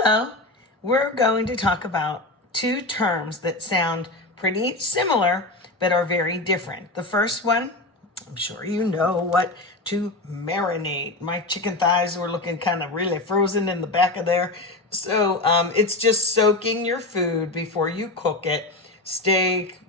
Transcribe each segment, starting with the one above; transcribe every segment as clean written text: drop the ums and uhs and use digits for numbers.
Hello. We're going to talk about two terms that sound pretty similar but are very different. The first one, I'm sure you know what to marinate. My chicken thighs were looking kind of really frozen in the back of there. So it's just soaking your food before you cook it, steak,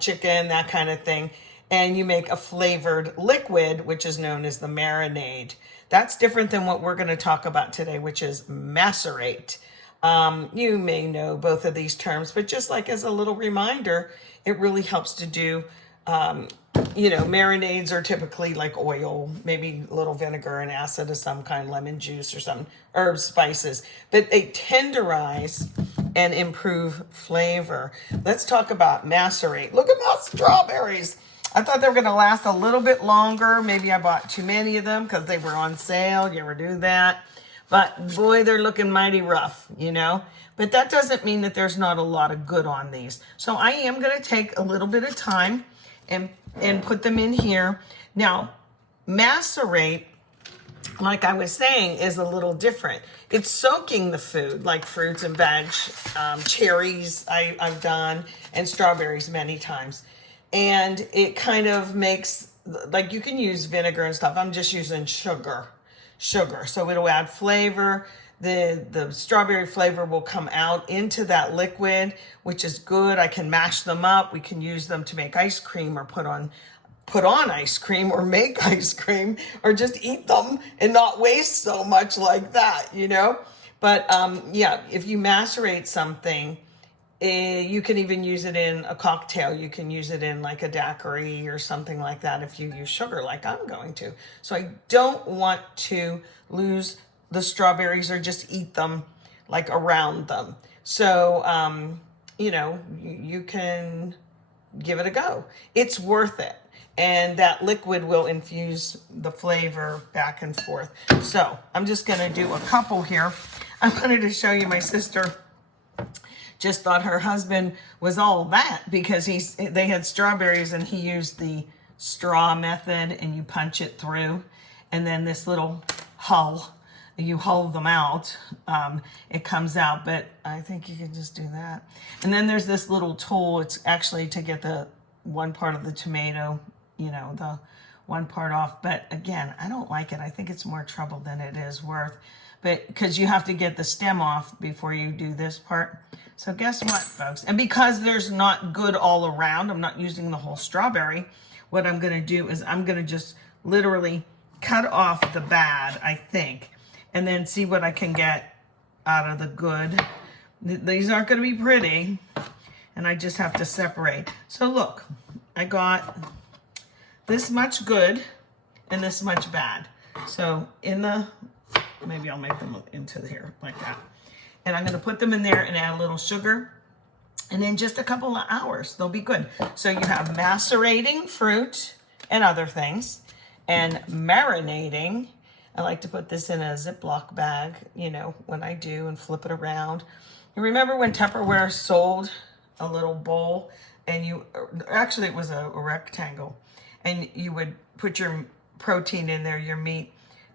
chicken, that kind of thing. And you make a flavored liquid, which is known as the marinade. That's different than what we're going to talk about today, which is macerate. You may know both of these terms, but just like as a little reminder, it really helps to do, marinades are typically like oil, maybe a little vinegar and acid of some kind, lemon juice or some herbs, spices, but they tenderize and improve flavor. Let's talk about macerate. Look at my strawberries. I thought they were going to last a little bit longer. Maybe I bought too many of them because they were on sale. You ever do that? But boy, they're looking mighty rough, But that doesn't mean that there's not a lot of good on these. So I am going to take a little bit of time and put them in here. Now, macerate, like I was saying, is a little different. It's soaking the food, like fruits and veg, cherries I've done, and strawberries many times. And it kind of makes, like you can use vinegar and stuff. I'm just using sugar. So it'll add flavor. The strawberry flavor will come out into that liquid, which is good. I can mash them up. We can use them to make ice cream or put on ice cream or make ice cream or just eat them and not waste so much like that, But if you macerate something, you can even use it in a cocktail. You can use it in like a daiquiri or something like that if you use sugar like I'm going to. So I don't want to lose the strawberries or just eat them like around them. So, you can give it a go. It's worth it. And that liquid will infuse the flavor back and forth. So I'm just going to do a couple here. I wanted to show you my sister just thought her husband was all that because they had strawberries and he used the straw method and you punch it through. And then this little hull, you hull them out, it comes out, but I think you can just do that. And then there's this little tool. It's actually to get the one part of the tomato, the one part off. But again, I don't like it. I think it's more trouble than it is worth. But because you have to get the stem off before you do this part. So guess what, folks? And because there's not good all around, I'm not using the whole strawberry. What I'm going to do is I'm going to just literally cut off the bad, I think, and then see what I can get out of the good. These aren't going to be pretty, and I just have to separate. So look, I got this much good and this much bad. So maybe I'll make them into here like that. And I'm going to put them in there and add a little sugar. And in just a couple of hours, they'll be good. So you have macerating fruit and other things. And marinating. I like to put this in a Ziploc bag, when I do, and flip it around. You remember when Tupperware sold a little bowl? And actually it was a rectangle. And you would put your protein in there, your meat.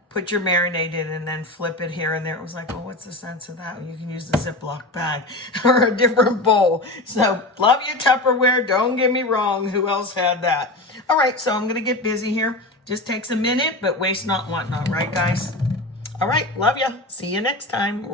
Put your marinade in and then flip it here and there. It was like, what's the sense of that? You can use the Ziploc bag or a different bowl. So love you, Tupperware. Don't get me wrong. Who else had that? All right, so I'm going to get busy here. Just takes a minute, but waste not, want not. Right, guys? All right, love you. See you next time.